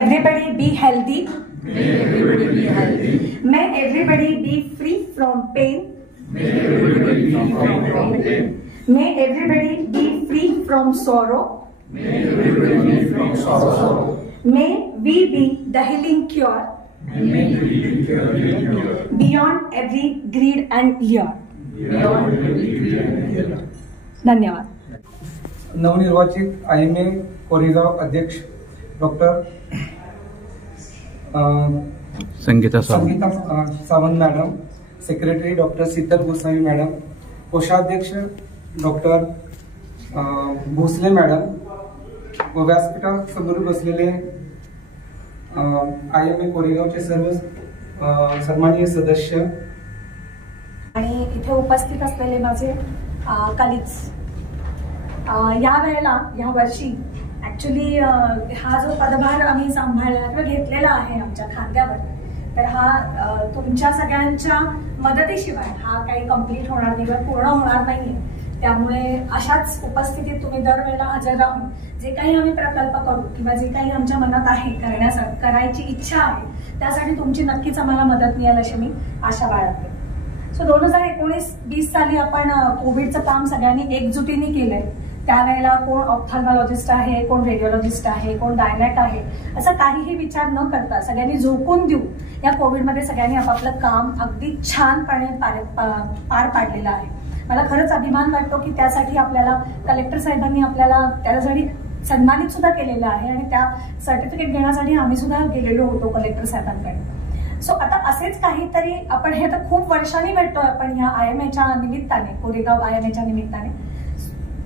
Everybody be healthy. May everybody be healthy. May everybody be free from pain. May everybody be free from pain. May everybody be free from sorrow. May everybody be free from sorrow. May we be the healing cure May we be cure beyond every greed and lure. beyond every greed and fear. धन्यवाद. नवनिर्वाचित IMA Koregaon अध्यक्ष doctor Sangeeta Sawant madam, secretary doctor Sheetal Goswami madam, कोषाध्यक्ष doctor Bhosale madam व व्यासपीठासमोर बसलेले IMA कोरेगावचे सर्व सन्माननीय सदस्य आणि इथे उपस्थित असलेले माझे कलिग्स, या वेळेला या वर्षी ऍक्च्युली हा जो पदभार आम्ही सांभाळला किंवा घेतलेला आहे आमच्या खांद्यावर, तर हा तुमच्या सगळ्यांच्या मदतीशिवाय हा काही कंप्लीट होणार नाही किंवा पूर्ण होणार नाहीये. त्यामुळे अशाच उपस्थितीत तुम्ही दरवेळेला हजर राहून जे काही आम्ही प्रकल्प करू किंवा जे काही आमच्या मनात आहे करायची इच्छा आहे त्यासाठी तुमची नक्कीच आम्हाला मदत मिळेल अशी मी आशा बाळगते. सो 2019-20 साली आपण कोविडचं काम सगळ्यांनी एकजुटीने केलंय. त्यावेळेला कोण ऑप्थॅल्मॉलॉजिस्ट आहे, कोण रेडिओलॉजिस्ट आहे, कोण डायनॅक आहे, असं काहीही विचार न करता सगळ्यांनी झोकून देऊ या कोविडमध्ये सगळ्यांनी आपापलं काम अगदी छानपणे पार पाडलेलं आहे. मला खरंच अभिमान वाटतो की त्यासाठी आपल्याला कलेक्टर साहेबांनी आपल्याला त्यासाठी सन्मानित सुद्धा केलेलं आहे आणि त्या सर्टिफिकेट घेण्यासाठी आम्ही सुद्धा गेलेलो होतो कलेक्टर साहेबांकडे. सो आता असेच काहीतरी आपण हे तर खूप वर्षांनी भेटतोय आपण ह्या IMAच्या निमित्ताने, कोरेगाव IMAच्या निमित्ताने.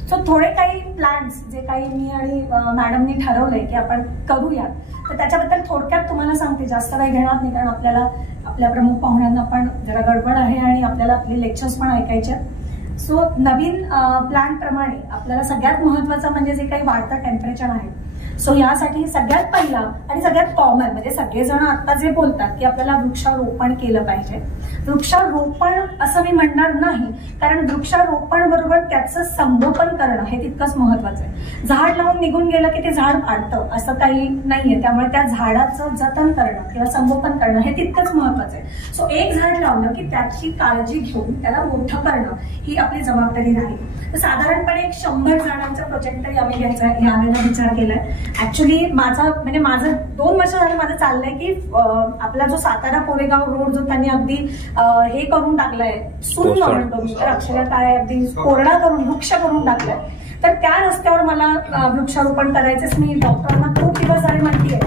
सो थोडे काही प्लॅन्स जे काही मी आणि मॅडमनी ठरवलंय की आपण करूया, तर त्याच्याबद्दल थोडक्यात तुम्हाला सांगते. जास्त वेळ घेणार नाही कारण आपल्याला आपल्या प्रमुख पाहुण्यांना पण जरा गडबड आहे आणि आपल्याला आपले लेक्चर्स पण ऐकायचे. सो नवीन प्लॅन प्रमाणे आपल्याला सगळ्यात महत्वाचं म्हणजे जे काही वाढतं टेम्परेचर आहे, सो यासाठी सगळ्यात पहिला आणि सगळ्यात कॉमन म्हणजे सगळेजण आता जे बोलतात की आपल्याला वृक्षारोपण केलं पाहिजे. वृक्षारोपण असं मी म्हणणार नाही, कारण वृक्षारोपण बरोबर त्याचं संगोपन करणं हे तितकंच महत्वाचं आहे. झाड लावून निघून गेलं की ते झाड वाढतं असं काही नाहीये. त्यामुळे त्या झाडाचं जतन करणं किंवा संगोपन करणं हे तितकंच महत्वाचं आहे. सो एक झाड लावलं की त्याची काळजी घेऊन त्याला मोठं करणं ही आपली जबाबदारी राहील. तर साधारणपणे 100 झाडांचा प्रोजेक्ट तरी आम्ही घ्यायचा यावेळेला विचार केलाय. ऍक्च्युली माझं 2 वर्ष झालं माझं चाललंय की आपला जो सातारा कोरेगाव रोड जो त्यांनी अगदी हे करून टाकलाय, सुन्न म्हणतो मी तर अक्षरात काय अगदी कोरडा करून वृक्ष करून टाकलाय, तर त्या रस्त्यावर मला वृक्षारोपण करायचंच. मी डॉक्टरांना खूप दिवस झाले म्हणतीये.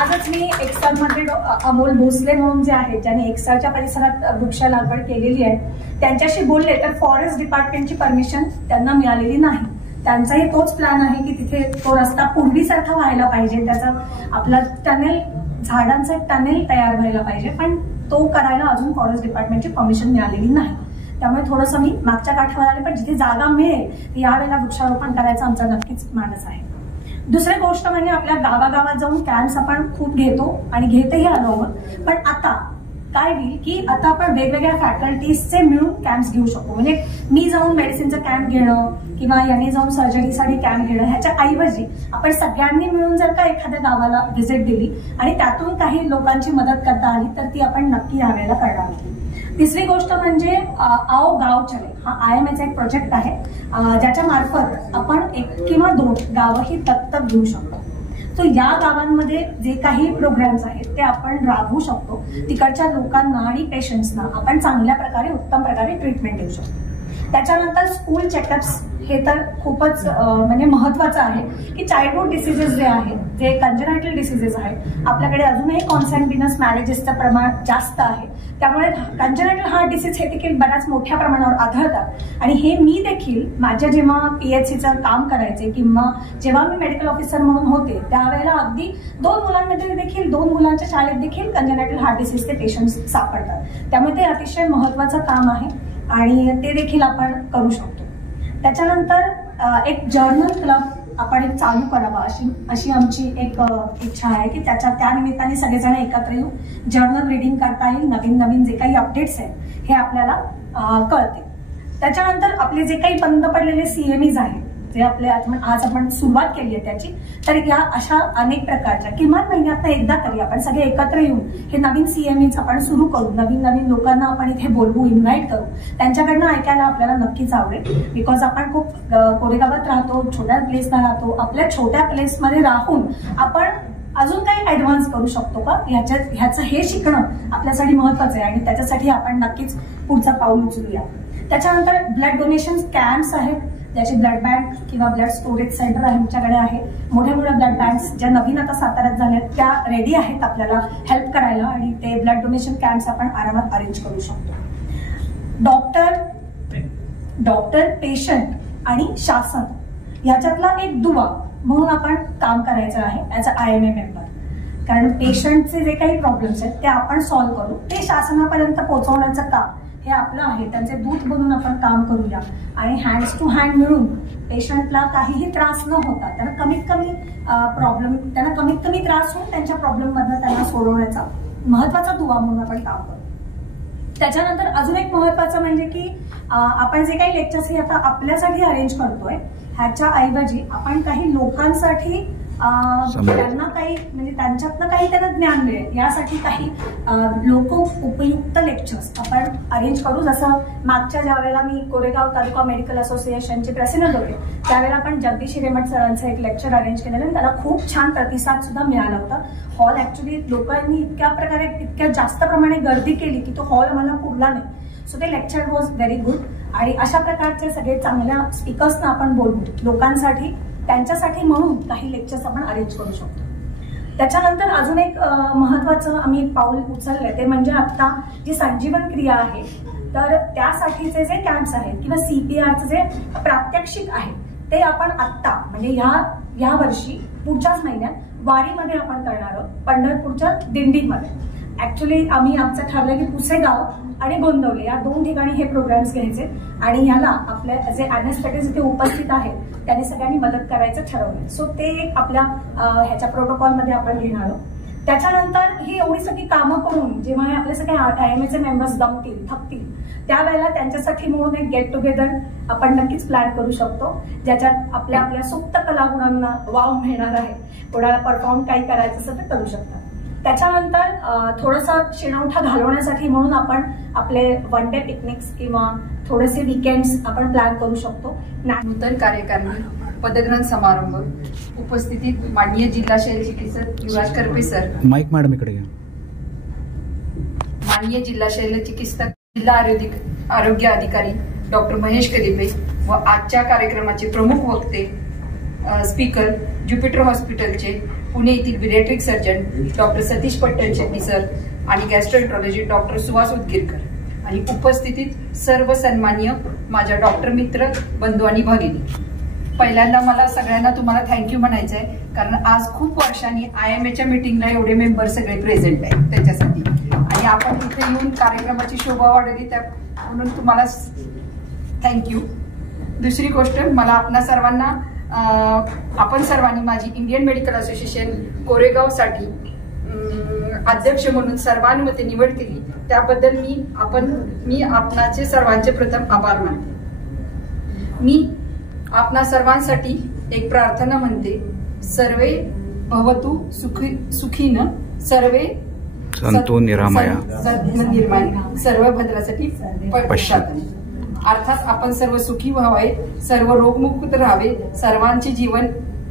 आजच मी एक्सारमध्ये अमोल भोसले म्हणून जे आहेत ज्यांनी एक्सारच्या परिसरात वृक्ष लागवड केलेली आहे त्यांच्याशी बोलले, तर फॉरेस्ट डिपार्टमेंटची परमिशन त्यांना मिळालेली नाही. त्यांचाही तोच प्लॅन आहे की तिथे तो रस्ता पूर्वीसारखा व्हायला पाहिजे, त्याचा आपला टनेल, झाडांचा टनेल तयार व्हायला पाहिजे, पण तो करायला अजून फॉरेस्ट डिपार्टमेंटची परमिशन मिळालेली नाही. त्यामुळे थोडंसं मी मागच्या काठावर आले, पण जिथे जागा मिळेल यावेळेला वृक्षारोपण करायचा आमचा नक्कीच मानस आहे. दुसरी गोष्ट म्हणजे आपल्या गावागावात जाऊन कॅम्प्स आपण खूप घेतो आणि घेतही आलो आहोत, पण आता काय होईल की आता आपण वेगवेगळ्या फॅकल्टीजचे मिळून कॅम्प्स घेऊ शकतो. म्हणजे मी जाऊन मेडिसिनचा कॅम्प घेणं किंवा यांनी जाऊन सर्जरीसाठी कॅम्प घेणं ह्याच्या ऐवजी आपण सगळ्यांनी मिळून जर का एखाद्या गावाला व्हिजिट दिली आणि त्यातून काही लोकांची मदत करता आली तर ती आपण नक्की यावेळेला करणार आहोत. तिसरी गोष्ट म्हणजे आओ गाव चले हा IMAचा एक प्रोजेक्ट आहे ज्याच्या मार्फत आपण 1 किंवा 2 गावही दत्तक घेऊ शकतो. तो या गावांमध्ये जे काही प्रोग्राम्स आहेत ते आपण राबवू शकतो. तिकडच्या लोकांना आणि पेशंट्सना आपण चांगल्या प्रकारे उत्तम प्रकारे ट्रीटमेंट देऊ शकतो. त्याच्यानंतर स्कूल चेकअप्स हे तर खूपच म्हणजे महत्वाचं आहे की चाइल्डहुड डिसीजेस जे आहेत, जे कंजेनायटल डिसीजेस आहेत, आपल्याकडे अजूनही कॉन्सॅन्ग्युइनस मॅरेजेसचं प्रमाण जास्त आहे. त्यामुळे कंजेनायटल हार्ट डिसीज हे देखील बऱ्याच मोठ्या प्रमाणावर आढळतात आणि हे मी देखील माझ्या जेव्हा PHCचं काम करायचे किंवा जेव्हा मी मेडिकल ऑफिसर म्हणून होते त्यावेळेला अगदी 2 मुलांमध्ये देखील 2 मुलांच्या शाळेत देखील कंजेनायटल हार्ट डिसीजचे पेशंट्स सापडतात. त्यामुळे ते अतिशय महत्वाचं काम आहे आणि ते देखील आपण करू शकतो. त्याच्यानंतर एक जर्नल क्लब आपण एक चालू करावा अशी आमची एक इच्छा आहे की त्या निमित्ताने सगळेजण एकत्र येऊन जर्नल रिडिंग करता येईल. नवीन जे काही अपडेट्स आहेत हे आपल्याला कळतील. त्याच्यानंतर आपले जे काही बंद पडलेले CMEs आहेत जे आपले आज आपण सुरुवात केली आहे त्याची, तर या अशा अनेक प्रकारच्या किमान महिन्यात एकदा तरी आपण सगळे एकत्र येऊन हे नवीन CMEs आपण सुरू करू, नवीन लोकांना आपण इथे बोलवू, इन्व्हाइट करू, त्यांच्याकडनं ऐकायला आपल्याला नक्कीच आवडेल. बिकॉज आपण खूप कोरेगावात राहतो, छोट्या प्लेसला राहतो, आपल्या छोट्या प्लेसमध्ये राहून आपण अजून काही ऍडव्हान्स करू शकतो का, ह्याचं हे शिकणं आपल्यासाठी महत्वाचं आहे आणि त्याच्यासाठी आपण नक्कीच पुढचं पाऊल उचलूया. त्याच्यानंतर ब्लड डोनेशन कॅम्प्स आहेत, ज्याचे ब्लड बँक किंवा ब्लड स्टोरेज सेंटर आमच्याकडे आहे. मोठ्या ब्लड बँक्स ज्या नवीन आता साताऱ्यात झाल्यात त्या रेडी आहेत आपल्याला हेल्प करायला आणि ते ब्लड डोनेशन कॅम्प्स आपण आरामात अरेंज करू शकतो. डॉक्टर पेशंट आणि शासन याच्यातला एक दुवा म्हणून आपण काम करायचं आहे ऍज अ IMA मेंबर. कारण पेशंटचे जे काही प्रॉब्लेम्स आहेत ते आपण सॉल्व्ह करू, ते शासनापर्यंत पोहोचवण्याचं काम हे आपलं आहे. त्यांचे दूत बनून आपण काम करूया आणि हँड्स टू हँड मिळून पेशंटला काहीही त्रास न होता त्यांना कमीत कमी त्रास होऊन त्यांच्या प्रॉब्लेममधनं त्यांना सोडवण्याचा महत्वाचा दुवा म्हणून आपण काम करू. त्याच्यानंतर अजून एक महत्वाचं म्हणजे की आपण जे काही लेक्चर्स हे आता आपल्यासाठी अरेंज करतोय ह्याच्या ऐवजी आपण काही लोकांसाठी त्यांना काही म्हणजे त्यांच्यातनं काही त्यांना ज्ञान मिळेल यासाठी काही लोक उपयुक्त लेक्चर्स आपण अरेंज करू. जसं मागच्या ज्या वेळेला मी कोरेगाव तालुका मेडिकल असोसिएशनचे प्रेसिडेंट होते त्यावेळेला आपण जगदीश हिरेमठ सरांचं एक लेक्चर अरेंज केलेलं आणि त्याला खूप छान प्रतिसाद सुद्धा मिळाला होता. हॉल ऍक्च्युली लोकांनी इतक्या जास्त प्रमाणे गर्दी केली की तो हॉल आम्हाला पुरला नाही. सो ते लेक्चर वॉज व्हेरी गुड आणि अशा प्रकारचे सगळे चांगल्या स्पीकर्सना आपण बोलवू लोकांसाठी, त्यांच्यासाठी म्हणून काही लेक्चर्स आपण अरेंज करू शकतो. त्याच्यानंतर अजून एक महत्वाचं आम्ही पाऊल उचललंय ते म्हणजे आता जी संजीवन क्रिया आहे तर त्यासाठीचे जे कॅम्प्स आहेत किंवा CPRचं जे प्रात्यक्षिक आहे ते आपण आत्ता म्हणजे ह्या वर्षी पुढच्याच महिन्यात वारीमध्ये आपण करणार आहोत, पंढरपूरच्या दिंडीमध्ये. ऍक्च्युली आम्ही आमचं ठरलंय की पुसेगाव आणि गोंदवले या 2 ठिकाणी हे प्रोग्राम्स घ्यायचे आणि याला आपल्या जे अॅनेस्थेटिस्ट इथे उपस्थित आहेत त्यांनी सगळ्यांनी मदत करायचं ठरवलंय. सो ते एक आपल्या ह्याच्या प्रोटोकॉलमध्ये आपण घेणार आहोत. त्याच्यानंतर ही एवढी सगळी कामं करून जेव्हा हे आपले सगळे IMAचे मेंबर्स दमतील थकतील त्यावेळेला त्यांच्यासाठी म्हणून एक गेट टुगेदर आपण नक्कीच प्लॅन करू शकतो ज्याच्यात आपल्या सुप्त कलागुणांना वाव मिळणार आहे. कोणाला परफॉर्म काही करायचं असेल तर करू शकतात. त्याच्यानंतर थोडासा शिणवठा घालवण्यासाठी म्हणून आपण आपले वन डे पिकनिक्स किंवा थोडेसे वीकेंड्स आपण प्लॅन करू शकतो. नूतन कार्यकारिणी पदग्रहण समारंभ उपस्थितीत माननीय जिल्हा शल्य चिकित्सक युवराज करपे सर, माईक मॅडम इकडे घ्या. माननीय जिल्हा शल्य चिकित्सक जिल्हा आरोग्य अधिकारी डॉक्टर महेश कदिपे व आजच्या कार्यक्रमाचे प्रमुख वक्ते स्पीकर ज्युपिटर हॉस्पिटलचे पुणे येथील पिडियाट्रिक सर्जन डॉक्टर सतीश पट्टण शेट्टी सर आणि गॅस्ट्रोएंट्रोलॉजिस्ट डॉक्टर सुहास उदगीरकर आणि उपस्थितीत सर्व सन्माननीय माझ्या डॉक्टर मित्र बंधू आणि भगिनी. पहिल्यांदा मला सगळ्यांना तुम्हाला थँक्यू म्हणायचं आहे कारण आज खूप वर्षांनी IMAच्या मीटिंगला एवढे मेंबर सगळे प्रेझेंट आहेत त्याच्यासाठी आणि आपण इथे येऊन कार्यक्रमाची शोभा वाढवली त्या म्हणून तुम्हाला थँक्यू. दुसरी गोष्ट मला आपण सर्वांनी माझी इंडियन मेडिकल असोसिएशन कोरेगावसाठी अध्यक्ष म्हणून सर्वानुमते निवड केली त्याबद्दल मी आपणाचे सर्वांचे प्रथम आभार मानते. मी आपणा सर्वांसाठी एक प्रार्थना म्हणते, सर्वे भवतु सुखीन सर्वे संतो निरामया सर्व भद्रासाठी पश्चात. अर्थात आपण सर्व सुखी व्हावे, सर्व रोगमुक्त राहावे, सर्वांचे जीवन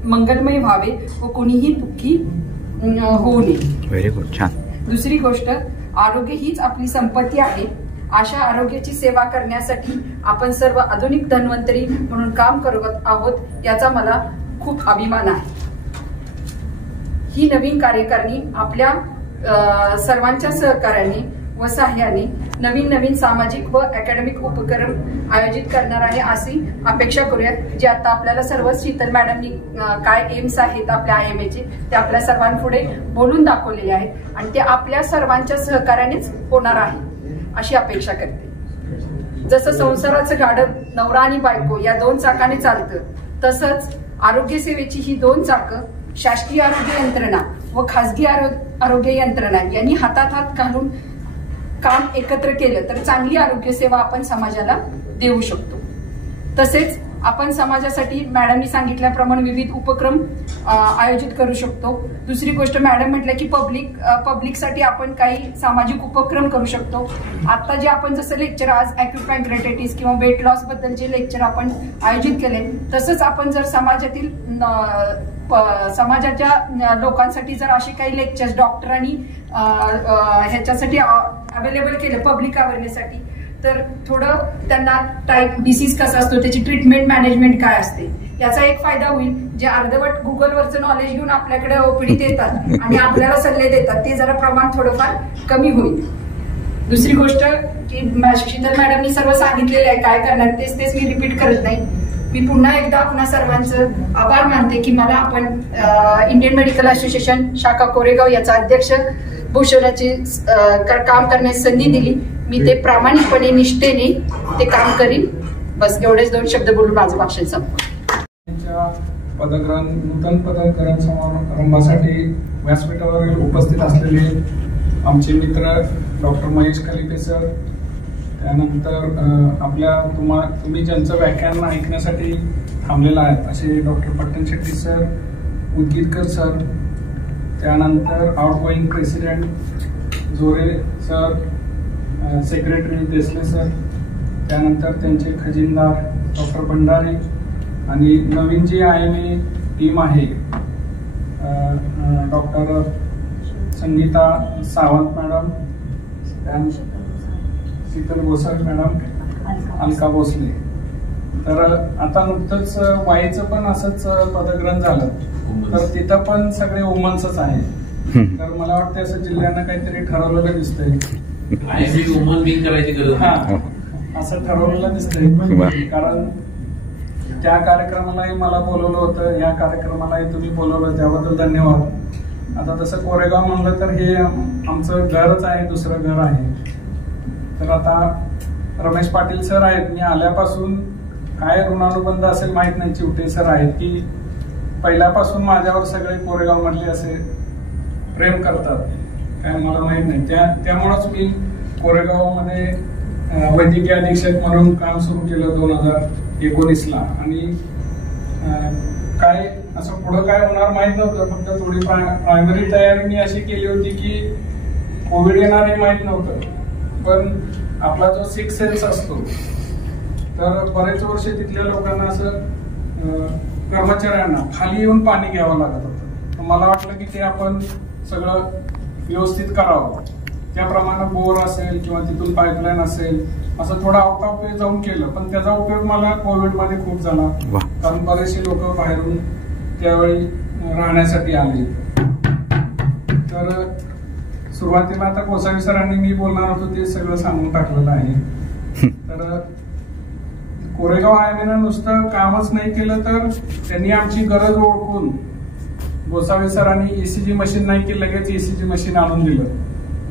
मंगलमय व्हावे व कोणीही दुःखी होऊ नये. व्हेरी गुड, छान. दुसरी गोष्ट, आरोग्य हीच आपली संपत्ती आहे. अशा आरोग्याची सेवा करण्यासाठी आपण सर्व आधुनिक धन्वंतरी म्हणून काम करत आहोत याचा मला खूप अभिमान आहे. ही नवीन कार्यकारिणी आपल्या सर्वांच्या सहकार्याने व सहाय्याने नवीन सामाजिक व अकॅडमिक उपक्रम आयोजित करणार आहे अशी अपेक्षा करूयात. जे आता आपल्याला सर्व शीतल मॅडमनी काय एम्स आहेत आपल्या IMAचे ते आपल्या सर्वांपुढे बोलून दाखवलेले आहेत आणि ते आपल्या सर्वांच्या सहकार्यानेच होणार आहे अशी अपेक्षा करते. जसं संसाराचं गाडं नवरा आणि बायको या 2 चाकाने चालतं तसंच आरोग्य सेवेची ही 2 चाकं शासकीय आरोग्य यंत्रणा व खासगी आरोग्य यंत्रणा यांनी हातात हात घालून काम एकत्र केलं तर चांगली आरोग्य सेवा आपण समाजाला देऊ शकतो. तसेच आपण समाजासाठी मॅडमनी सांगितल्याप्रमाणे विविध उपक्रम आयोजित करू शकतो. दुसरी गोष्ट मॅडम म्हटलं की पब्लिकसाठी आपण काही सामाजिक उपक्रम करू शकतो. आता जे आपण जसं लेक्चर आज अॅक्यूट पॅन्क्रियाटायटिस किंवा वेट लॉस बद्दल जे लेक्चर आपण आयोजित केले, तसंच आपण जर समाजाच्या लोकांसाठी जर असे काही लेक्चर्स डॉक्टरांनी ह्याच्यासाठी अवेलेबल केले पब्लिक अवेअरनेससाठी, तर थोडं त्यांना टाईप डिसीज कसा असतो, त्याची ट्रीटमेंट मॅनेजमेंट काय असते, याचा एक फायदा होईल. जे अर्धवट गुगलवरचं नॉलेज घेऊन आपल्याकडे ओपीडीत येतात आणि आपल्याला सल्ले देतात, ते जरा प्रमाण थोडंफार कमी होईल. दुसरी गोष्ट की शीतल मॅडमनी सर्व सांगितलेलं आहे, काय करणार तेच मी रिपीट करत नाही. मी पुन्हा एकदा आपणा सर्वांचं आभार मानते की मला आपण इंडियन मेडिकल असोसिएशन शाखा कोरेगाव याचा अध्यक्ष भूषवण्याची काम करण्याची संधी दिली. मी ते प्रामाणिकपणे निष्ठेने ते काम करीन. बस एवढेच 2 शब्द बोलून माझं भाषण संपलं. नूतन पदग्रहण समारंभासाठी व्यासपीठावर उपस्थित असलेले आमचे मित्र डॉक्टर महेश कलिते सर, त्यानंतर तुम्ही ज्यांचं व्याख्यान ऐकण्यासाठी थांबलेलं आहेत असे डॉक्टर पट्टण शेट्टी सर, उदगीरकर सर, त्यानंतर आउटगोईंग प्रेसिडेंट जोरे सर, सेक्रेटरी देसले सर, त्यानंतर त्यांचे खजिनदार डॉक्टर भंडारे आणि नवीन जी IMA टीम आहे डॉक्टर संगीता सावंत मॅडम, त्यानंतर शीतल गोसावी मॅडम, अलका भोसले. तर आता नुकतंच वाईचं पण असंच पदग्रहण झालं, तर तिथं पण सगळे वुमन्सच आहे. तर मला वाटतं असं जिल्ह्यानं काहीतरी ठरवलेलं दिसतंय, असं ठरवलेलं दिसतंय. कारण त्या कार्यक्रमालाही मला बोलवलं होतं, या कार्यक्रमालाही तुम्ही बोलवलं, त्याबद्दल धन्यवाद. आता तसं कोरेगाव म्हणलं तर हे आमचं घरच आहे, दुसरं घर आहे. तर आता रमेश पाटील सर आहेत, मी आल्यापासून काय ऋणानुबंध असेल माहित नाही, चिवटे सर आहेत की पहिल्यापासून माझ्यावर सगळे कोरेगाव मधले असे प्रेम करतात, काय मला माहित नाही. त्यामुळेच मी कोरेगावमध्ये वैद्यकीय अधीक्षक म्हणून काम सुरू केलं 2019ला. आणि काय असं पुढं काय होणार माहित नव्हतं, फक्त थोडी प्रायमरी तयारी मी अशी केली होती की कोविड येणार हे माहित नव्हतं, पण आपला जो 6 सेन्स असतो, तर बरेच वर्ष तिथल्या लोकांना असं कर्मचाऱ्यांना खाली येऊन पाणी घ्यावं लागत होतं. मला वाटलं की ते आपण सगळं व्यवस्थित करावं, त्याप्रमाणे बोर असेल किंवा तिथून पाईपलाईन असेल असं थोडा आउट वे जाऊन केलं. पण त्याचा उपयोग मला कोविडमध्ये खूप झाला, कारण बरेचसे लोक बाहेरून त्यावेळी राहण्यासाठी आले. तर सुरुवातीला आता गोसावी सरांनी मी बोलणार होतो ते सगळं सांगून टाकलेलं आहे. तर कोरेगाव IMAनं नुसतं कामच नाही केलं, तर त्यांनी आमची गरज ओळखून गोसावी सरांनी ECG मशीन नाही की लगेच ECG मशीन आणून दिलं,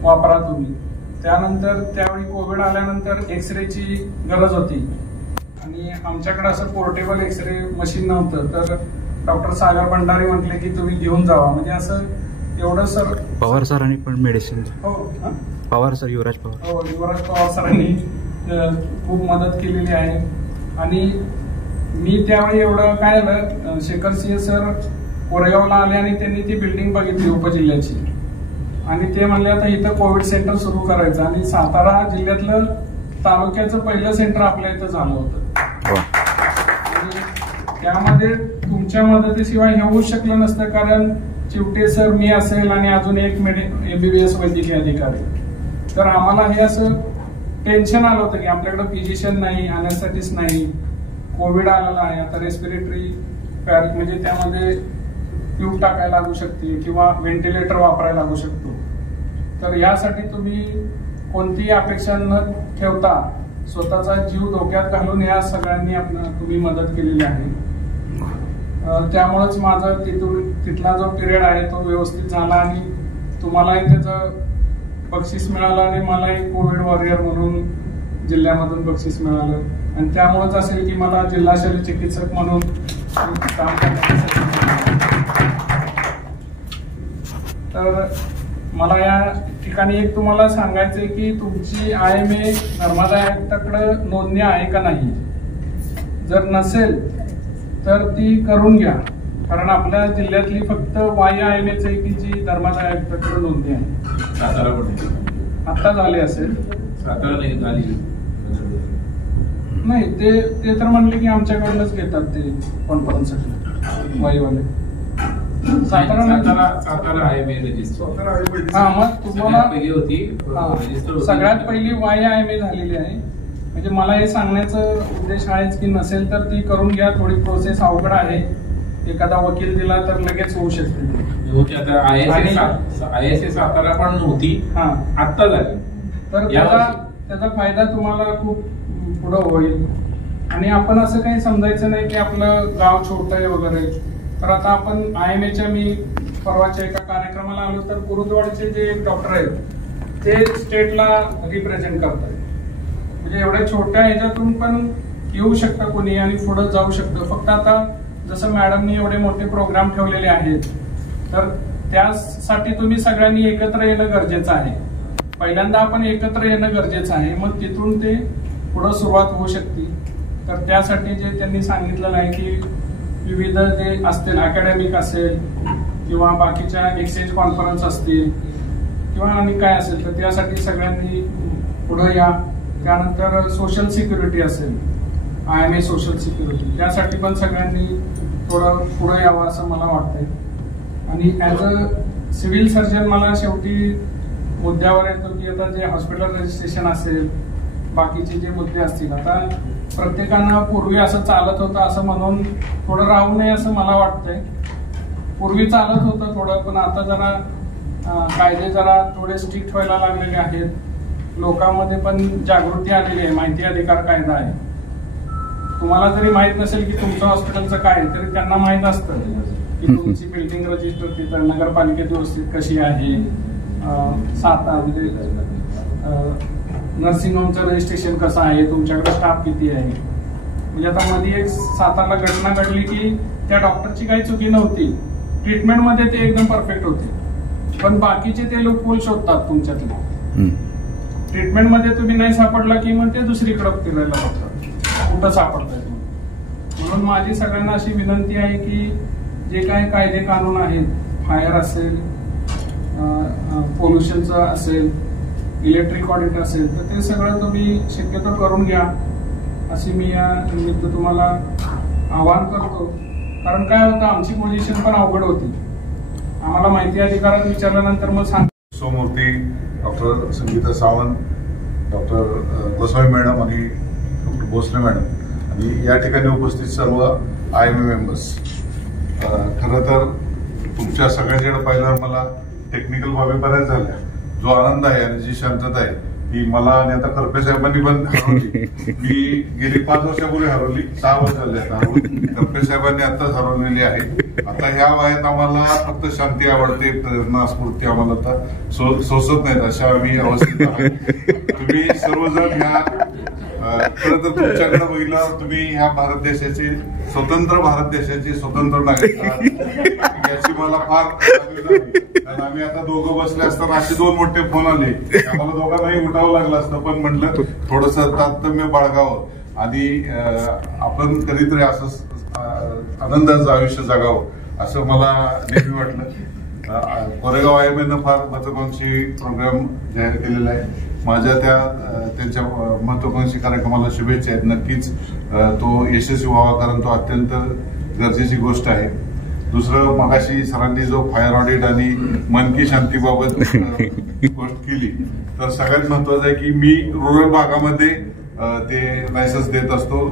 वापरा तुम्ही. त्यानंतर त्यावेळी कोविड आल्यानंतर एक्सरेची गरज होती आणि आमच्याकडे असं पोर्टेबल एक्सरे मशीन नव्हतं, तर डॉक्टर सागर भंडारे म्हटले की तुम्ही घेऊन जावा. म्हणजे असं एवढं सर पवार सरांनी पण मेडिसिन, हो पवार सर, युवराज पवार, हो युवराज पवार सरांनी खूप मदत केलेली आहे. आणि मी त्यावेळी एवढं काय झालं, शेखर सिंह सर कोरेगावला आले आणि त्यांनी ती बिल्डिंग बघितली उपजिल्ह्याची आणि ते म्हणले आता इथं कोविड सेंटर सुरू करायचं. आणि सातारा जिल्ह्यातलं तालुक्याचं पहिलं सेंटर आपल्या इथं झालं होतं. त्यामध्ये तुमच्या मदतीशिवाय हे होऊ शकलं नसतं, कारण चिवटे सर, मी असेल आणि अजून एक MBBS वैद्यकीय अधिकारी. तर आम्हाला हे असं टेन्शन आलं होतं की आपल्याकडे फिजिशियन नाही, अनेस्थेटिस्ट नाही, कोविड आलेला आहे, आता रेस्पिरेटरी म्हणजे त्यामध्ये ट्यूब टाकायला लागू शकते किंवा व्हेंटिलेटर वापरायला लागू शकतो. तर यासाठी तुम्ही कोणतीही अपेक्षा न ठेवता स्वतःचा जीव धोक्यात घालून या सगळ्यांनी तुम्ही मदत केलेली आहे. त्यामुळेच माझा तिथला जो पिरियड आहे तो व्यवस्थित झाला आणि तुम्हालाही त्याचं बक्षीस मिळालं आणि मलाही कोविड वॉरियर म्हणून जिल्ह्यामधून बक्षीस मिळालं. आणि त्यामुळेच असेल की मला जिल्हा शल्य चिकित्सक म्हणून काम करण्यासाठी. तर मला या ठिकाणी एक तुम्हाला सांगायचंय की तुमची IMA नर्मदा आयुक्ताकडे नोंदणी आहे का नाही. जर नसेल तर ती करून घ्या, कारण आपल्या जिल्ह्यातली फक्त YIMH आहे की जी धर्मादाय आयुक्ताकडे नोंदणी आहे. सातारा पण आता झाले असेल, सातारा नाही झाली नाही ते तर म्हणले की आमच्याकडनंच घेतात ते कॉन्फरन्ससाठी वाईवाले. सातारा आहे मेन रजिस्टर. हा, मग तुम्हाला पहिली होती रजिस्टर सगळ्यात पहिली YIMA झालेली आहे. म्हणजे मला हे सांगण्याचा उद्देश आहेच की नसेल तर ती करून घ्या. थोडी प्रोसेस अवघड आहे, एखादा वकील दिला तर लगेच होऊ शकते. होती आता ISA सातारा पण नव्हती, हा आत्ता झाली. तर त्याचा फायदा तुम्हाला खूप पुढं होईल. आणि आपण असं काही समजायचं नाही की आपलं गाव छोटं आहे वगैरे. तर आता आपण IMAच्या मी परवाच्या एका कार्यक्रमाला आलो तर गुरुद्वारचे जे डॉक्टर आहेत ते स्टेटला रिप्रेझेंट करतात. म्हणजे एवढ्या छोट्या ह्याच्यातून पण येऊ शकतं कोणी आणि पुढे जाऊ शकतं. फक्त आता जसं मॅडमनी एवढे मोठे प्रोग्राम ठेवलेले आहेत तर त्यासाठी तुम्ही सगळ्यांनी एकत्र येणं गरजेचं आहे. पहिल्यांदा आपण एकत्र येणं गरजेचं आहे, मग तिथून ते पुढे सुरुवात होऊ शकते. तर त्यासाठी जे त्यांनी सांगितलेलं आहे की विविध जे असतील अकॅडमिक असेल किंवा बाकीच्या एक्सचेंज कॉन्फरन्स असतील किंवा आणि काय असेल तर त्यासाठी सगळ्यांनी पुढे या. त्यानंतर सोशल सिक्युरिटी असेल, IMA सोशल सिक्युरिटी, त्यासाठी पण सगळ्यांनी थोडं पुढे यावं असं मला वाटतंय. आणि ॲज अ सिव्हिल सर्जन मला शेवटी मुद्द्यावर येतो की आता जे हॉस्पिटल रजिस्ट्रेशन असेल, बाकीचे जे मुद्दे असतील, आता प्रत्येकानं पूर्वी असं चालत होतं असं म्हणून थोडं राहू नये असं मला वाटतंय. पूर्वी चालत होतं थोडं, पण आता जरा कायदे जरा थोडे स्ट्रिक्ट व्हायला लागलेले आहेत. लोकांमध्ये पण जागृती आलेली आहे. माहिती अधिकार कायदा आहे. तुम्हाला जरी माहित नसेल की तुमचं हॉस्पिटलचं काय तरी त्यांना माहित असतं की तुमची बिल्डिंग रजिस्टर तिथं नगरपालिकेत व्यवस्थित कशी आहे, म्हणजे नर्सिंग होमचं रजिस्ट्रेशन कसं आहे, तुमच्याकडे स्टाफ किती आहे. म्हणजे आता मध्ये एक सातारला घटना घडली की त्या डॉक्टरची काही चुकी नव्हती, ट्रीटमेंटमध्ये ते एकदम परफेक्ट होते, पण बाकीचे ते लोक शोधतात तुमच्यातले. ट्रीटमेंटमध्ये तुम्ही नाही सापडला की मग ते दुसरीकडे फिरायला लागतात, कुठं सापडताय. म्हणून माझी सगळ्यांना अशी विनंती आहे की जे काही कायदे कानून आहेत, फायर असेल, पोल्युशनचं असेल, इलेक्ट्रिक ऑडिट असेल, तर ते सगळं तुम्ही शक्यतो करून घ्या अशी मी या निमित्त तुम्हाला आवाहन करतो. कारण काय होतं, आमची पोझिशन पण अवघड होती. आम्हाला माहिती अधिकारात विचारल्यानंतर मग सांग सोमूर्ती, doctor Sangeeta Sawant, doctor Gosavi madam आणि डॉक्टर भोसले मॅडम आणि या ठिकाणी उपस्थित सर्व IMA मेंबर्स. खरं तर तुमच्या सगळ्यांच्याकडे पाहिल्यावर मला टेक्निकल बाबी बऱ्याच झाल्या. जो आनंद आहे आणि जी शांतता आहे ती मला आणि आता करपे साहेबांनी पण हरवली. मी गेली 5 वर्षापूर्वी हरवली, 6 वर्ष झाले आता हरवून. करपे साहेबांनी आताच हरवलेली आहे. आता ह्या वयात आम्हाला फक्त शांती आवडते, प्रेरणा स्फूर्ती आम्हाला आता सोसत नाहीत अशा आम्ही अवस्थेत आहोत. तुम्ही सर्वजण ह्या खरं तर तुमच्याकडे बघितलं, तुम्ही ह्या भारत देशाचे स्वतंत्र नागरिक आहात याची मला फार कारण आम्ही आता दोघं बसले असताना असे 2 मोठे फोन आले, आम्हाला दोघांनाही उठावं लागलं असतं, पण म्हटलं थोडस तारतम्य बाळगावं आणि आपण कधीतरी असं आनंदाचं आयुष्य जगावं असं मला नेहमी वाटलं. कोरेगाव IMAनं फार महत्वाकांक्षी प्रोग्राम जाहीर केलेला आहे. माझ्या त्यांच्या महत्वाकांक्षी कार्यक्रमाला शुभेच्छा आहेत. नक्कीच तो यशस्वी व्हावा, कारण तो अत्यंत गरजेची गोष्ट आहे. दुसरं, मगाशी सरांनी जो फायर ऑडिट आणि मन की शांतीबाबत गोष्ट केली, तर सगळ्यात महत्वाचं आहे की मी रुरल भागामध्ये ते लायसन्स देत असतो.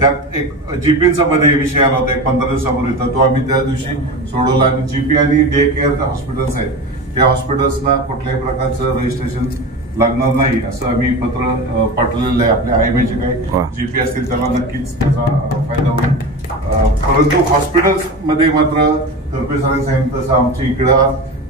त्यात एक जीपीचा मध्ये विषय आला होता 15 दिवसापूर्वी, तर तो आम्ही त्या दिवशी सोडवला. आणि जीपी आणि डे केअर हॉस्पिटल्स आहेत, त्या हॉस्पिटल्सना कुठल्याही प्रकारचं रजिस्ट्रेशन लागणार नाही असं आम्ही पत्र पाठवलेलं आहे. आपल्या IMAचे काही जीपी असतील त्याला नक्कीच त्याचा फायदा होईल. परंतु हॉस्पिटल्स मध्ये मात्र करपे सरांनी सांगितलं तसं आमची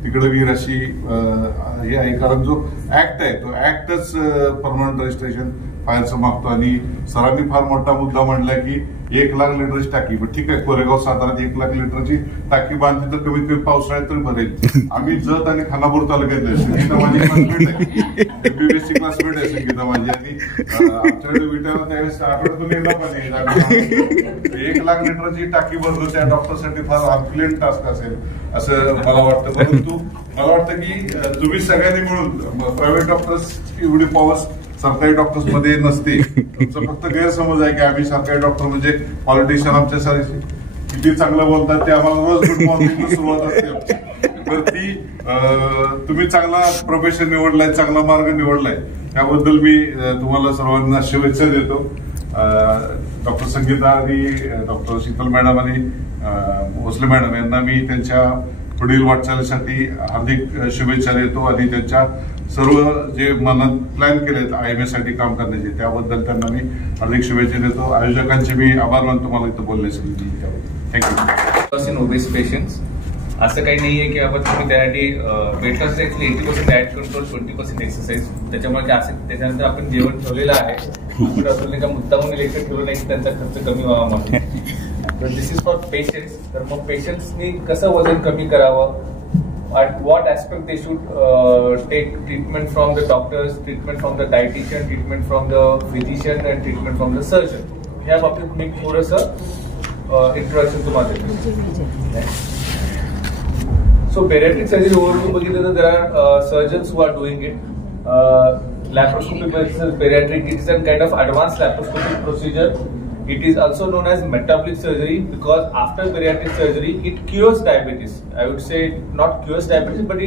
तिकडं वीर अशी हे आहे, कारण जो ऍक्ट आहे तो ऍक्टच परमनंट रजिस्ट्रेशन बाहेरचं मागतो. आणि सरांनी फार मोठा मुद्दा मांडला की 1 लाख लिटरची टाकी. पण ठीक आहे, कोरेगाव साताऱ्यात 1 लाख लिटरची टाकी बांधली तर कमीत कमी पावसाळ्यात तरी भरेल. आम्ही जत आणि खानापूर तालुक्यातले, संगीता माझी क्लासमेट आहे, MBBSची क्लासमेट आहे संगीता माझी. आणि आमच्याकडे विटायला त्यावेळेस आठवड्यातून येणार पण 1 लाख लिटरची टाकी भरतो त्या डॉक्टरसाठी फार हरक्युलेंट टास्क असेल असं मला वाटतं. परंतु मला वाटतं की तुम्ही सगळ्यांनी मिळून, प्रायव्हेट डॉक्टर्स एवढी पॉवर्स सरकारी डॉक्टर्स मध्ये नसते. तुमचा फक्त गैरसमज आहे की आम्ही सरकारी डॉक्टर म्हणजे पॉलिटिशियन आमच्यासारखे किती चांगलं बोलतात ते आम्हाला रोज गुड मॉर्निंग सुरुवात असते. तर ती तुम्ही चांगला प्रोफेशन निवडलाय, चांगला मार्ग निवडलाय, त्याबद्दल मी तुम्हाला सर्वांना शुभेच्छा देतो. डॉक्टर संगीता आणि डॉक्टर शीतल मॅडम आणि भोसले मॅडम यांना मी त्यांच्या पुढील वाटचालीसाठी हार्दिक शुभेच्छा देतो. आणि त्यांच्या सर्व जे मनात प्लॅन केलेत IMA साठी काम करण्याचे, त्याबद्दल त्यांना मी हार्दिक शुभेच्छा देतो. आयोजकांचे मी आभार मानतो मला इथं बोलण्यासाठी. थँक्यू. ओबेस पेशंट्स असं काही नाहीये की आपण तुम्ही त्यासाठी weight loss 80% diet control, 20% exercise. त्याच्यामुळे असं त्याच्यानंतर आपण जेवण ठेवलेलं आहे. आपण असं का मुद्दामून लेक्चर ठेवलं नाही की त्यांचा खर्च कमी व्हावा म्हणून. पण दिस इज फॉर पेशंट्स. तर मग पेशंट्सनी कसं वजन कमी करावं, at what aspect they should take treatment from the doctors, treatment from the dietitian, treatment from the physician and treatment from the surgeon. ह्या बाबतीत मी थोडंसं इंट्रोडक्शन तुम्हाला देतो. So bariatric surgery overview बघितलं तर there are surgeons who are doing it. Laparoscopy versus bariatric, it is a kind of advanced laparoscopic procedure. It is also known as metabolic surgery because after bariatric surgery, it cures diabetes. I would say not cures diabetes, but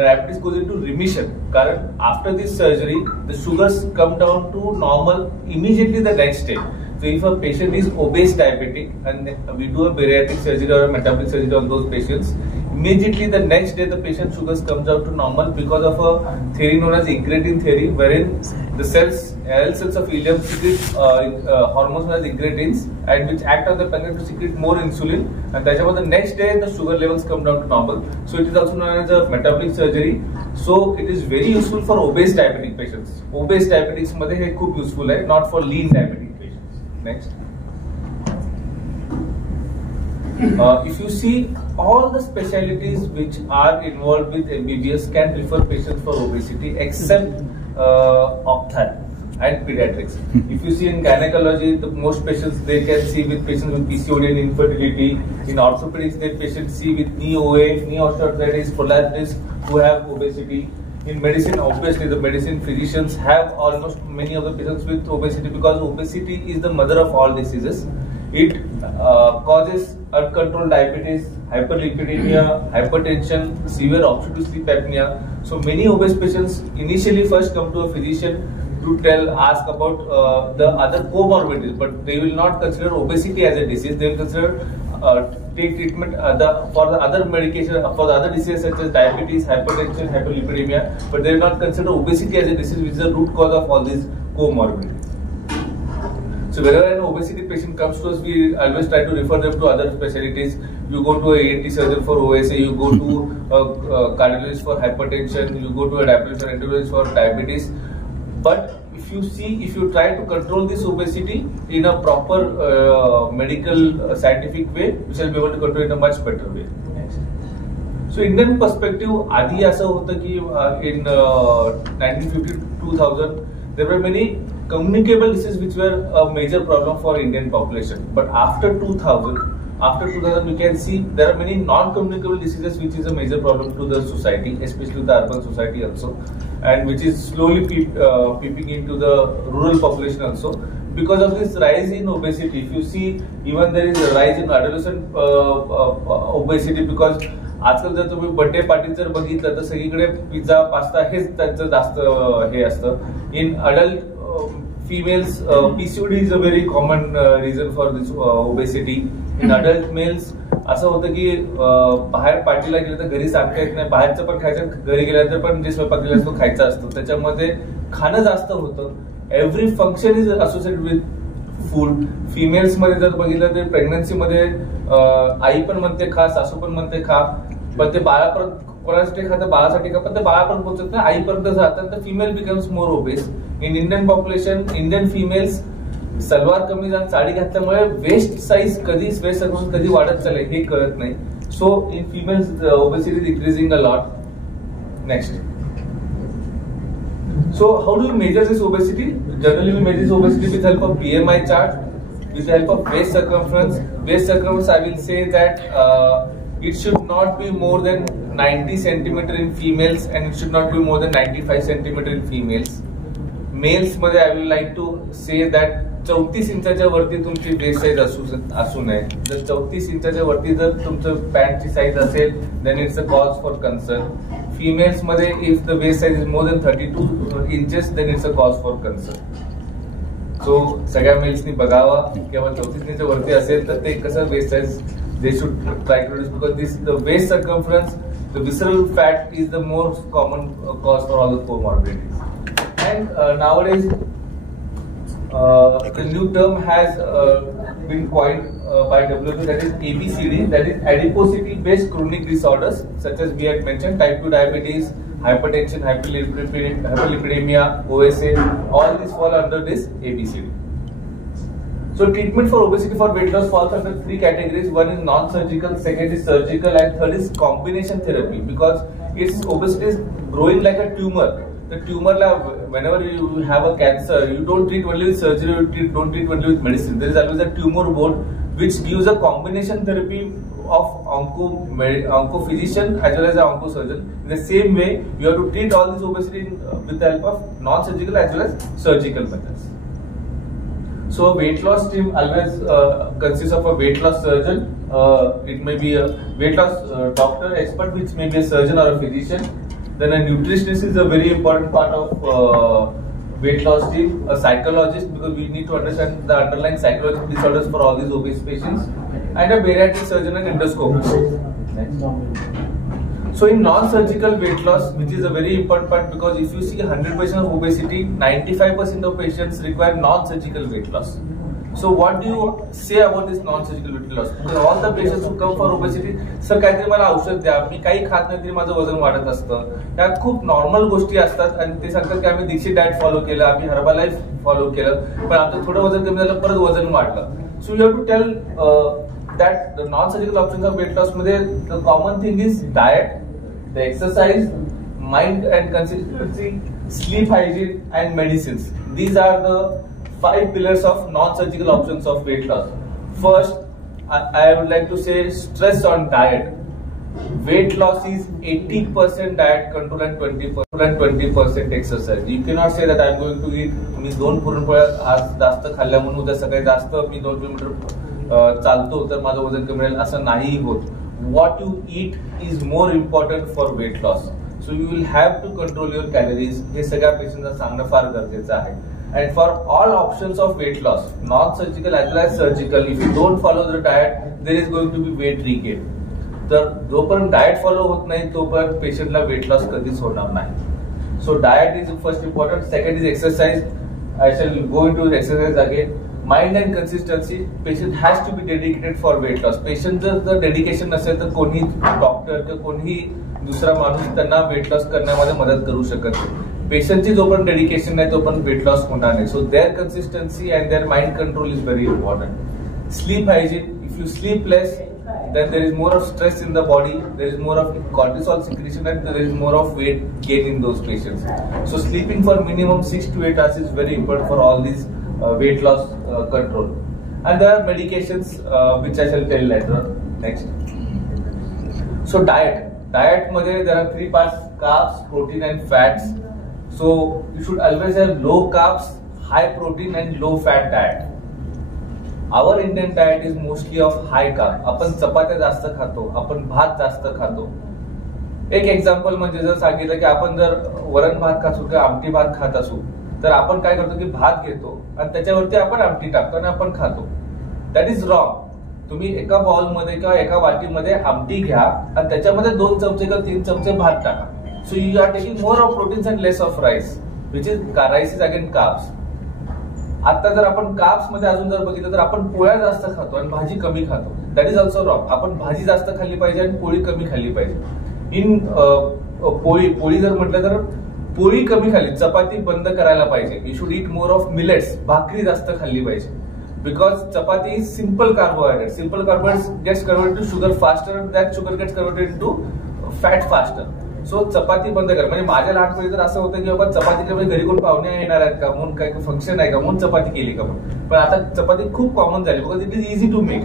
diabetes goes into remission. Because after this surgery, the sugars come down to normal immediately the next day. So if a patient is obese diabetic and we do a bariatric surgery or a metabolic surgery on those patients, immediately the next day the patient sugars comes out to normal because of a theory known as incretin theory, wherein the cells of ileum secrete hormones known as incretins and which act on the pancreas to secrete more insulin, and that's why the next day the sugar levels come down to normal. So it is also known as a metabolic surgery. So it is very useful for obese diabetic patients. Obese diabetics मध्ये हे खूप useful आहे, not for lean diabetic patients. Next. If you see, all the specialties which are involved with MBBS can refer patients for obesity except ophthalm and pediatrics. If you see in gynecology, the most patients they can see with patients with PCOD and infertility. In orthopedics, they patients see with knee OA, knee osteoarthritis, prolapse who have obesity. In medicine, obviously, the medicine physicians have almost many of the patients with obesity because obesity is the mother of all diseases. It causes uncontrolled diabetes, hyperlipidemia, hypertension, severe obstructive sleep apnea. So many obese patients initially first come to a physician to ask about the other comorbidities, but they will not consider obesity as a disease. They will consider take treatment for the other medication for the other diseases such as diabetes, hypertension, hyperlipidemia, but they will not consider obesity as a disease which is the root cause of all these comorbidities. So whenever an obesity patient comes to us, we always try to refer them to other specialties. You go to a ENT surgeon for OSA, you go to a cardiologist for hypertension, you go to a diabetes or endocrinologist for diabetes. But if you try to control this obesity in a proper medical scientific way, we shall be able to control it in a much better way. So Indian perspective, आधी असं होतं की in 1950 to 2000 there were many communicable diseases which were a major problem for Indian population. But after 2000 we can see there are many non-communicable diseases which is a major problem to the society, especially the urban society also, and which is slowly peeping into the rural population also. Because of this rise in obesity, if you see, even there is a rise in adolescent obesity because आजकाल जर तुम्ही birthday party जर बघितलं तर सगळीकडे pizza pasta हेच त्यांचं जास्त हे असतं. In adult females, PCOD is a very common reason for this obesity. In adult males, असं होतं की बाहेर पार्टीला गेलं तर घरी सांगता येत नाही, बाहेरचं पण खायचं, घरी गेल्यानंतर पण जे स्वयंपाक केला तो खायचा असतो, त्याच्यामध्ये खाणं जास्त होतं. Every function is associated with food. Females मध्ये जर बघितलं तर प्रेग्नन्सी मध्ये आई पण म्हणते खा, सासू पण म्हणते खा, पण ते बाळापर्यंत कोणासाठी खातं, बाळासाठी खा, पण ते बाळापर्यंत पोहोचत नाही, आईपर्यंत जातात, तर female becomes more obese. In Indian population, Indian females salwar kameez आणि साडी घातल्यामुळे वेस्ट साईज वेस्ट सर्कमफरन्स कधी वाढत चालले हे कळत नाही. So in females obesity is decreasing a lot. Next. So how do we measure this obesity? Generally we measure this obesity with help of BMI chart, with the help of waist circumference. Waist circumference, I will say that it should not be more than 90 centimeter in females and it should not be more than 95 centimeter in females. Males मध्ये I will like to say that 34 इंचाच्या वरती तुमची waste size असू नये. जर 34 इंचाच्या वरती जर तुमचं पॅन्टची size असेल then it's a cause for concern. Females मध्ये if the waist size is more than 32 inches then it's a cause for concern. So सगळ्या मेल्सनी बघावा किंवा 34 इंच वरती असेल तर ते कसं waist size they should try to reduce because the waist circumference, the visceral fat is the most common cause for all the comorbidities. And nowadays the new term has been coined by WHO, that is ABCD, that is adiposity based chronic disorders such as we had mentioned type 2 diabetes, hypertension, hyperlipidemia, OSA, all these fall under this ABCD. So treatment for obesity for weight loss falls under 3 categories. One is non-surgical, second is surgical, and third is combination therapy because its obesity is growing like a tumor. The tumor, whenever you have a cancer, you don't treat only with surgery, you don't treat only with medicine. There is always a tumor board which gives a combination therapy of onco physician as well as an onco surgeon. In the same way, you have to treat all this obesity with the help of non-surgical as well as surgical methods. So weight loss team always consists of a weight loss surgeon. It may be a weight loss doctor, expert, which may be a surgeon or a physician. Then a nutritionist is a very important part of weight loss team. A psychologist, because we need to understand the underlying psychological disorders for all these obese patients. And a bariatric surgeon and endoscopist. So in non-surgical weight loss, which is a very important part, because if you see 100% of obesity, 95% of patients require non-surgical weight loss. So what do you say about this non-surgical weight loss? Because all the patients who come for obesity, sir काहीतरी मला औषध द्या, मी काही खात नाही तरी माझं वजन वाढत असतं. त्या खूप नॉर्मल गोष्टी असतात आणि ते सांगतात की आम्ही दीक्षित डाएट फॉलो केलं, आम्ही हर्बालाइफ फॉलो केलं, पण आमचं थोडं वजन कमी झालं, परत वजन वाढलं. So you have to tell that the non-surgical options of weight loss मध्ये the common thing is diet, the exercise, mind and consistency, sleep hygiene and medicines. These are the 5 pillars of non-surgical options of weight loss. First, I would like to say stress on diet. Weight loss is 80% diet control and 20% exercise. You cannot say that I am going to eat, मी 2 पुरणपोळ्या आज जास्त खाल्ल्या म्हणून उद्या सकाळी जास्त मी 2 kilometre चालतो तर माझं वजन कमी राहील असं नाही होत. What you eat is more important for weight loss. So you will have to control your calories. हे सगळ्या पेशंटला सांगणं फार गरजेचं आहे. And for all options of weight loss, non-surgical as well as surgical, if you don't follow the diet, there is going to be weight regain. तर जोपर्यंत diet follow होत नाही तोपर्यंत पेशंटला वेट लॉस कधीच होणार नाही. So diet is first important. Second is exercise. I shall go into exercise again. Mind and consistency. Patient has to be dedicated for weight loss. Patient जर डेडिकेशन नसेल तर कोणी डॉक्टर किंवा कोणीही दुसरा माणूस त्यांना वेट लॉस करण्यामध्ये मदत करू शकत नाही. पेशंटची जोपर्यंत डेडिकेशन नाही तोपर्यंत वेट लॉस होणार नाही. So there consistency and there mind control is very important. Sleep hygiene. If you sleep less, then there is more of stress in the body, there is more of cortisol secretion and there is more of weight gain in those patients. So sleeping for minimum 6 to 8 hours is very important for all these weight loss control. And there are medications which I shall tell later. Next. So diet मध्ये there are 3 parts: carbs, protein and fats. So you should always have low carbs, high protein and low fat diet. Our Indian diet is mostly of high carb. आपण चपात्या जास्त खातो, आपण भात जास्त खातो. एक एक्झाम्पल म्हणजे जर सांगितलं की आपण जर वरण भात खातो किंवा आमटी भात खात असू तर आपण काय करतो की भात घेतो आणि त्याच्यावरती आपण आमटी टाकतो आणि आपण खातो. That is wrong. तुम्ही एका बाउलमध्ये किंवा एका वाटीमध्ये आमटी घ्या आणि त्याच्यामध्ये 2 चमचे किंवा 3 चमचे भात टाका. So you are taking more of proteins and less of rice, which is rice is again carbs. आता जर आपण कार्ब्स मध्ये अजून जर बघितलं तर आपण पोळ्या जास्त खातो आणि भाजी कमी खातो. That is also wrong. आपण भाजी जास्त खाल्ली पाहिजे आणि पोळी कमी खाल्ली पाहिजे. इन पोळी जर म्हटलं तर पोळी कमी खाल्ली, चपाती बंद करायला पाहिजे. You should eat more of millets, भाकरी जास्त खाल्ली पाहिजे. Because chapati is simple carbohydrate. Simple carbohydrate gets converted to sugar faster, that sugar gets converted to fat faster. So चपाती बंद कर. म्हणजे माझ्या लहानपणी तर असं होतं की बाबा चपातीच्या म्हणजे घरी कोण पाहुणे येणार आहेत का म्हणून, काय फंक्शन आहे का म्हणून चपाती केली का म्हणून. पण आता चपाती खूप कॉमन झाली because it is easy to make.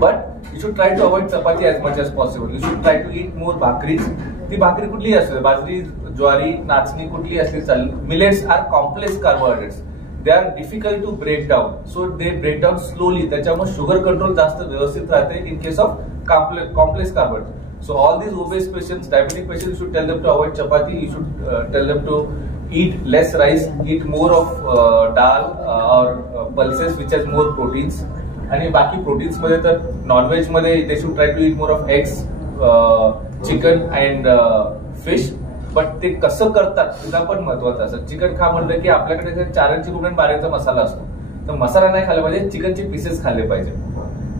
But you should try to avoid chapati as much as possible. You should try to eat more bhakris. ती भाकरी कुठलीही असते, बाजरी, ज्वारी, नाचणी कुठली असली चालेल. Millets are complex carbohydrates. They are difficult to break down, so they break down slowly. त्याच्यामुळे शुगर कंट्रोल जास्त व्यवस्थित राहते in case of complex carbohydrate. So all these obese patients, diabetic patients, you should tell them to avoid chapati. You should tell them to eat less rice, eat more of dal or pulses which has more proteins. आणि बाकी proteins मध्ये तर non veg मध्ये they should try to eat more of eggs, chicken and fish. But ते कसं करतात सुद्धा पण महत्वाचं असतं. चिकन खा म्हणलं की आपल्याकडे 4 इंची कुठून 12 इंचा मसाला असतो, तर मसाला नाही खाल्ला पाहिजे, चिकनचे पीसेस खाल्ले पाहिजे.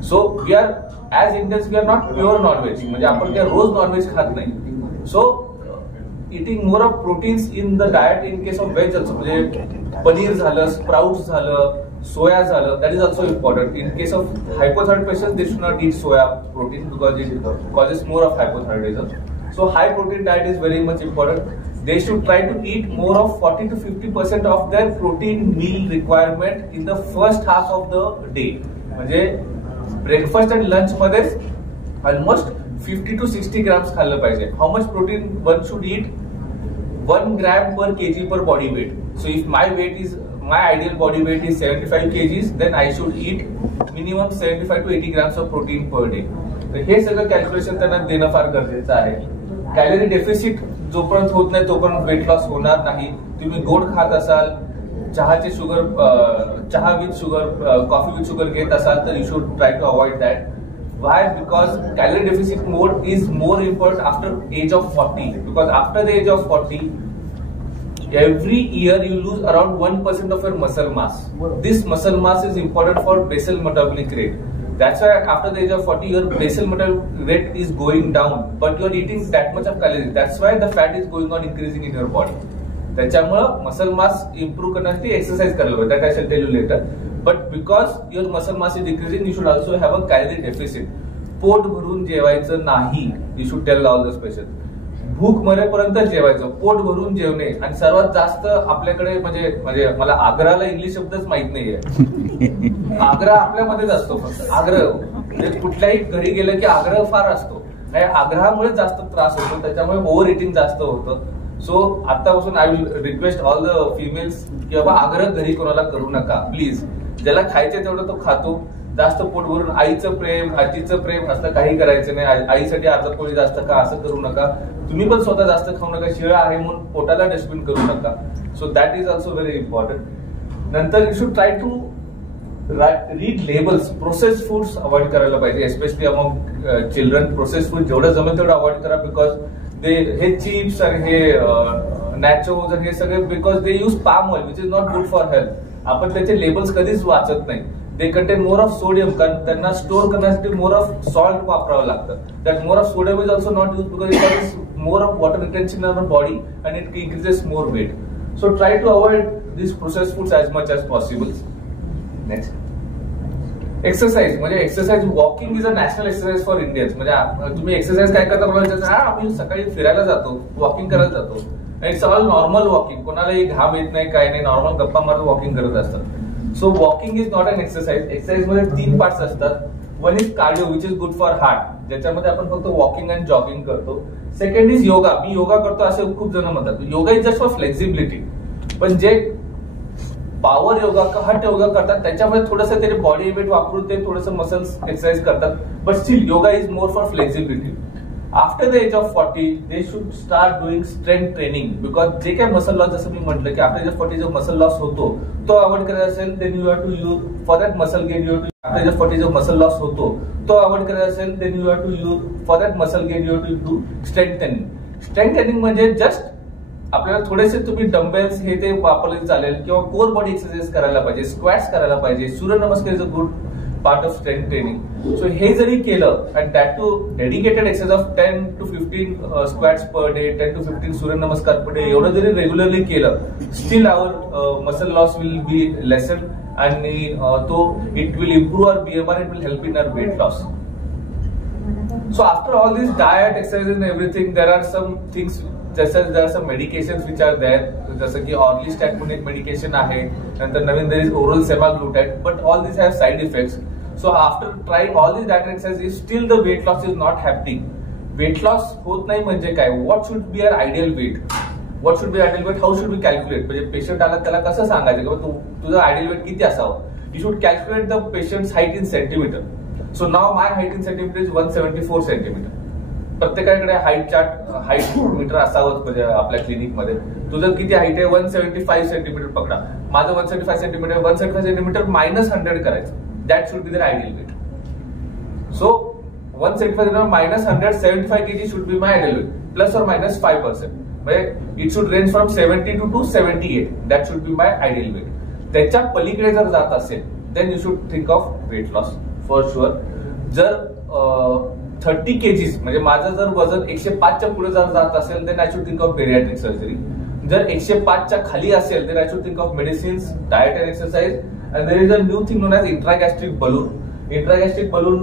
So we are as Indians we are not pure nonveg, म्हणजे आपण काय रोज नॉनव्हेज खात नाही. So eating more of proteins in the diet in case of veg also, म्हणजे पनीर झालं, स्प्राउट्स झालं, सोया झालं, that is also important. In case of hypothyroid patients they should not eat soya protein because it causes more of hypothyroidism. So high protein diet is very much important. They should try to eat more of 40 to 50% of their protein meal requirement in the first half of the day. म्हणजे breakfast आणि lunch मध्ये almost 50 to 60 grams खाल्लं पाहिजे. How much protein one should eat? 1 gram per kg per body weight. So if my ideal body weight is 75 kgs, then I should eat minimum 75 to 80 grams of protein per day. तर हे सगळं calculation त्यांना देणं फार गरजेचं आहे. Calorie deficit जोपर्यंत होत नाही तोपर्यंत वेट लॉस होणार नाही. तुम्ही गोड खात असाल, चहा with sugar, coffee with sugar घेत असाल तर you should try to avoid that. Why? Because calorie deficit mode is more important after age of 40. Because after the age of 40 every year you lose around 1% of your muscle mass. This muscle mass is important for basal metabolic rate. That's why after the age of 40 your basal metabolic rate is going down, but you are eating that much of calories. That's why the fat is going on increasing in your body. त्याच्यामुळं muscle mass improve करण्यासाठी exercise करायला पाहिजे. That I shall tell you later. But because your muscle mass is decreasing, you should also have a calorie deficit. पोट भरून जेवायचं नाही. You should tell all the patient. भूक मरेपर्यंत जेवायचं, पोट भरून जेवणे. आणि सर्वात जास्त आपल्याकडे म्हणजे मला आग्राला इंग्लिश शब्दच माहित नाहीये. आग्रह आपल्यामध्येच असतो फक्त. आग्रह म्हणजे कुठल्याही घरी गेलं की आग्रह फार असतो. नाही, आग्रहामुळे जास्त त्रास होतो, त्याच्यामुळे ओव्हर इटिंग जास्त होतं. सो आतापासून I will request all the females की बाबा आग्रह घरी कोणाला करू नका प्लीज. ज्याला खायचं तेवढं तो खातो. जास्त पोट भरून आईचं प्रेम, आजीचं प्रेम असं काही करायचं नाही. आईसाठी अर्धा पोळी जास्त का असं करू नका. तुम्ही पण स्वतः जास्त खाऊ नका. शिळा आहे म्हणून पोटाला डस्टबिन करू नका. So that is also very important. नंतर you should try to read labels. Process foods avoid करायला पाहिजे, especially among children. Process food जेवढं जमेल तेवढं अवॉइड करा. बिकॉज हे चिप्स आणि हे नॅचोज आणि हे सगळे because they use palm oil which is not good for health. आपण त्याचे लेबल्स कधीच वाचत नाही. They contain more of sodium, कारण त्यांना स्टोअर करण्यासाठी मोर ऑफ सॉल्ट वापरावं लागतं. That more of sodium is also not use because it is more of water retention in our body and it increases more weight. So try to avoid this process foods as much as possible. Next, exercise. म्हणजे exercise, walking is a national exercise for Indians. म्हणजे तुम्ही exercise काय करता बोलायचं, आम्ही सकाळी फिरायला जातो, वॉकिंग करायला जातो. It's all normal walking. कोणालाही घाम येत नाही, काय नाही, नॉर्मल गप्पा मारत वॉकिंग करत असतात. So walking is not an exercise. Exercise मध्ये 3 पार्ट्स असतात. One is cardio which is good for heart, ज्याच्यामध्ये आपण फक्त वॉकिंग अँड जॉगिंग करतो. Second is yoga. मी योगा करतो असे खूप जण म्हणतात. Yoga is just for flexibility. पण जे पॉवर योगा, हट योगा करतात त्याच्यामध्ये थोडंसं ते बॉडी वेट वापरून ते थोडंसं मसल्स एक्सरसाइज करतात. But still yoga is more for flexibility. After the age of 40 they should start doing strength training. Because जे काय मसल लॉस, जसं मी म्हटलं की आफ्टर एज ऑफ 40 जो मसल लॉस होतो तो अवॉइड करायचा असेल then you have to use for that muscle gain. You after age of 40 जो मसल लॉस होतो तो अवॉइड करायचा असेल then you have to use for that muscle gain you have to do strength training. Strength training म्हणजे just आपल्याला थोडेसे तुम्ही dumbbells हे ते वापरले चालेल, किंवा कोर बॉडी एक्सरसाइज करायला पाहिजे, स्क्वॅट्स करायला पाहिजे. Suryanamaskar is a good part of strength training. So हे जरी केलं and that to dedicated exercise of 10 to 15 squats per day, 10 to 15 सूर्य नमस्कार per day एवढं जरी रेग्युलरली केलं, still our muscle loss will be lessened and तो it will improve our BMR, it will help in our weight loss. So after all this diet, exercise and everything, there are some things. जसं there are some medications which are there, जसं की Orlistat म्हणून एक medication आहे, नंतर नवीन there is oral semaglutide, but all these have side effects. So after trying all these diet exercises, still the weight loss is not happening. Weight loss होत नाही म्हणजे काय? What should be our ideal weight? What should be ideal weight? How should we calculate? म्हणजे patient आला त्याला कसं सांगायचं की तुझं आयडियल वेट किती असावं? You should calculate the patient's height in centimeter. So now my height in centimeter is 174 centimeter. प्रत्येकाकडे हाईट मीटर असावंच म्हणजे आपल्या क्लिनिकमध्ये. तुझं किती हाईट आहे? 175 सेंटीमीटर पकडा. माझं 175 सेंटीमीटर, 175 सेंटीमीटर मायनस 100 करायचं. That should be the ideal weight. So 175 minus 100, 75 kg should be my ideal weight, plus और मायनस 5%. म्हणजे it should range from 72 to 78. That should be my ideal weight. त्याच्या पलीकडे जर जात असेल then you should think of weight loss for sure. जर 30 kgs म्हणजे माझं जर वजन 105च्या पुढे जर जात असेल then I should think of bariatric surgery. जर 105च्या खाली असेल then I should think of medicines, diet and exercise. And there is a new thing known as intragastric balloon. Intragastric balloon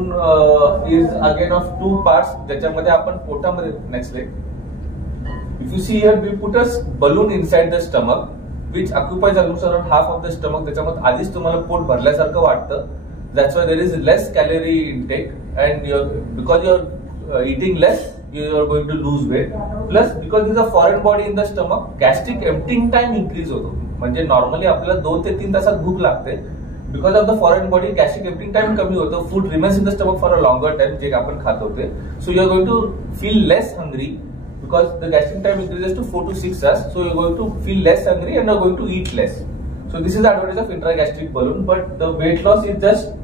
is again of 2 parts, ज्याच्यामध्ये आपण पोटामध्ये, next leg, if you see here we put a balloon inside the stomach which occupies almost around half of the stomach. त्याच्यामध्ये आधीच तुम्हाला पोट भरल्यासारखं वाटतं. That's why there is less calorie intake, and because you're eating less, you are going to lose weight. Plus, because there is a foreign body in the stomach, gastric emptying time increase होतो. म्हणजे normally आपल्याला 2 ते 3 तासात भूक लागते. Because of the foreign body, gastric emptying time कमी होतो. Food remains in the stomach for a longer time, जे आपण खात होते. So you are going to feel less hungry because the gastric time increases to 4 to 6 hours. So you are going to feel less hungry and you are going to eat less. So this is the advantage of intragastric balloon. But the weight loss is just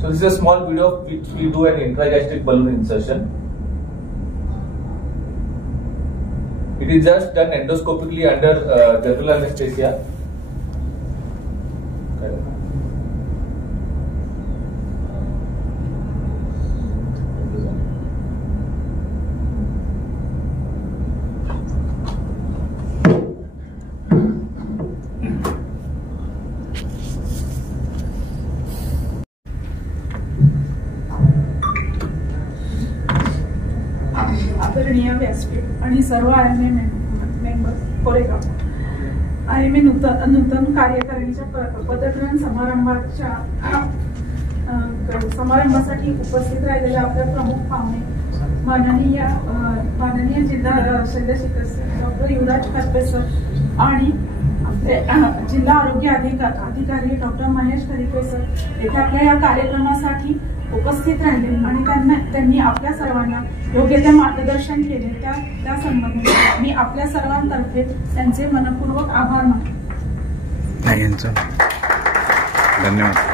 So this is a small video of which we do an intragastric balloon insertion. It is just done endoscopically under general anesthesia. आदरणीय व्यासपीठ आणि सर्व IMA member Koregaon IMA नूतन कार्यकारिणीच्या पदग्रहण समारंभासाठी उपस्थित राहिलेले आपले प्रमुख पाहुणे माननीय जिल्हा शल्यचिकित्सक डॉक्टर युवराज खरपे सर आणि जिल्हा आरोग्य अधिकारी डॉक्टर महेश खरिपे सर येथे आपल्या या कार्यक्रमासाठी उपस्थित राहिले आणि त्यांनी आपल्या सर्वांना योग्य ते मार्गदर्शन केले. त्या संबंधी मी आपल्या सर्वांतर्फे त्यांचे मनपूर्वक आभार मानतो. धन्यवाद.